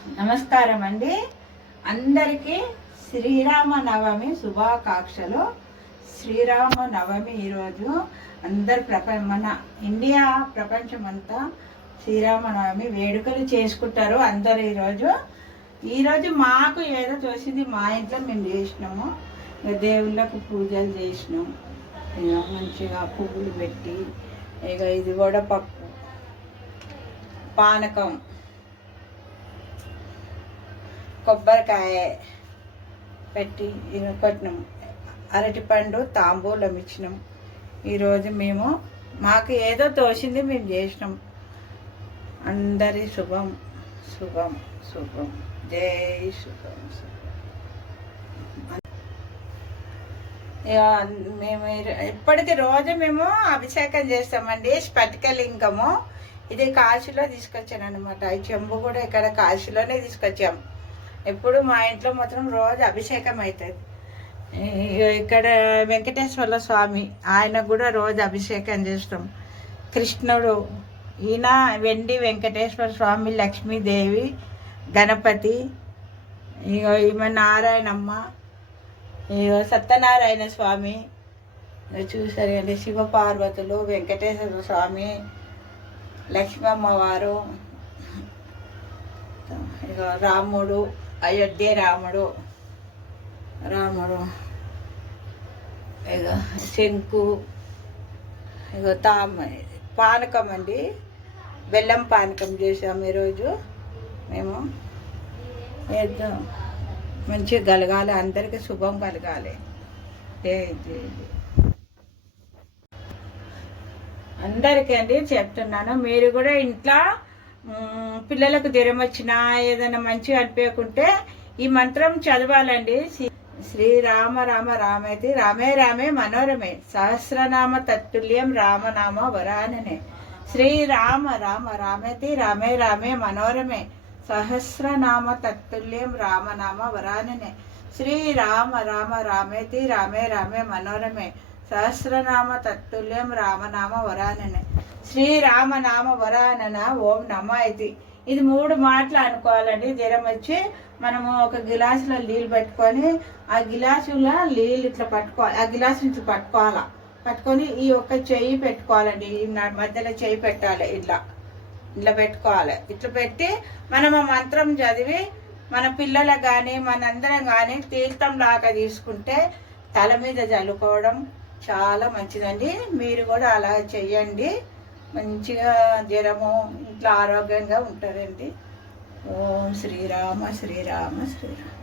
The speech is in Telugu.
నమస్కారం అండి అందరికీ శ్రీరామ నవమి శుభాకాంక్షలు. శ్రీరామ నవమి ఈరోజు అందరు ప్రప మన ఇండియా ప్రపంచం అంతా శ్రీరామ నవమి వేడుకలు చేసుకుంటారు అందరు ఈరోజు. ఈరోజు మాకు ఏదో చూసింది మా ఇంట్లో మేము చేసినాము. దేవుళ్ళకు పూజలు చేసినాం. ఇక మంచిగా పువ్వులు పెట్టి ఇక ఇది కూడా పప్పు పానకం. కొబ్బరికాయ పెట్టి కొట్టినాం. అరటిపండు తాంబూలం ఇచ్చినాం. ఈరోజు మేము మాకు ఏదో తోచింది మేము చేసినాం. అందరి శుభం శుభం శుభం. జై శుభం శుభం. మేము ఇప్పటికి రోజు మేము అభిషేకం చేస్తామండి స్ఫటికలింగము. ఇది కాశీలో తీసుకొచ్చాను అనమాట ఈ చెంబు కూడా ఇక్కడ కాశీలోనే తీసుకొచ్చాం. ఎప్పుడు మా ఇంట్లో మాత్రం రోజు అభిషేకం అవుతుంది ఇక్కడ వెంకటేశ్వర స్వామి ఆయనకు కూడా రోజు అభిషేకం చేస్తాం. కృష్ణుడు ఈయన వెండి వెంకటేశ్వర స్వామి లక్ష్మీదేవి గణపతి ఇగో ఈమె నారాయణమ్మ ఇగో సత్యనారాయణ స్వామి చూసారు అండి శివపార్వతులు వెంకటేశ్వర స్వామి లక్ష్మమ్మవారు ఇగో ఇక రాముడు అయోధ్య రాముడు రాముడు ఇక శంకు ఇక తామ పానకం అండి. బెల్లం పానకం చేసాము ఈరోజు. మేము ఏదో మంచిగా కలగాలి అందరికీ శుభం కలగాలి. అందరికీ అండి చెప్తున్నాను మీరు కూడా ఇంట్లో పిల్లలకు జ్వరం వచ్చినా ఏదైనా మంచిగా అనిపించకుంటే ఈ మంత్రం చదవాలండి. శ్రీ- శ్రీరామ రామ రామేతి రామే రామే మనోరమే సహస్రనామ తత్తుల్యం రామనామ వరాననే. శ్రీరామ రామ రామేతి రామే రామే మనోరమే సహస్రనామ తత్తుల్యం రామనామ వరాననే. శ్రీరామ రామ రామేతి రామే రామే మనోరమే సహస్రనామ తత్తుల్యం రామనామ వరాననే. శ్రీరామనామ వరానన ఓం నమ ఇది. ఇది మూడు మాటలు అనుకోవాలండి. జ్వరం వచ్చి మనము ఒక గిలాసులో నీళ్ళు పెట్టుకొని ఆ గిలాసులో నీళ్ళు ఇట్లా పట్టుకోవాలి. ఆ గిలాసు ఇట్లా పట్టుకోవాలా. పట్టుకొని ఈ ఒక్క చెయ్యి పెట్టుకోవాలండి. ఈ నా- మధ్యలో చెయ్యి పెట్టాలి ఇట్లా. ఇట్లా పెట్టుకోవాలి. ఇట్లా పెట్టి మనం ఆ మంత్రం చదివి మన పిల్లలకు కానీ మనందరం కానీ తీర్థం లాగా తీసుకుంటే తల మీద చల్లుకోవడం చాలా మంచిదండి. మీరు కూడా అలా చెయ్యండి. మంచిగా జ్వరము ఇంట్లో ఆరోగ్యంగా ఉంటారండి. ఓం శ్రీరామ శ్రీరామ శ్రీరామ.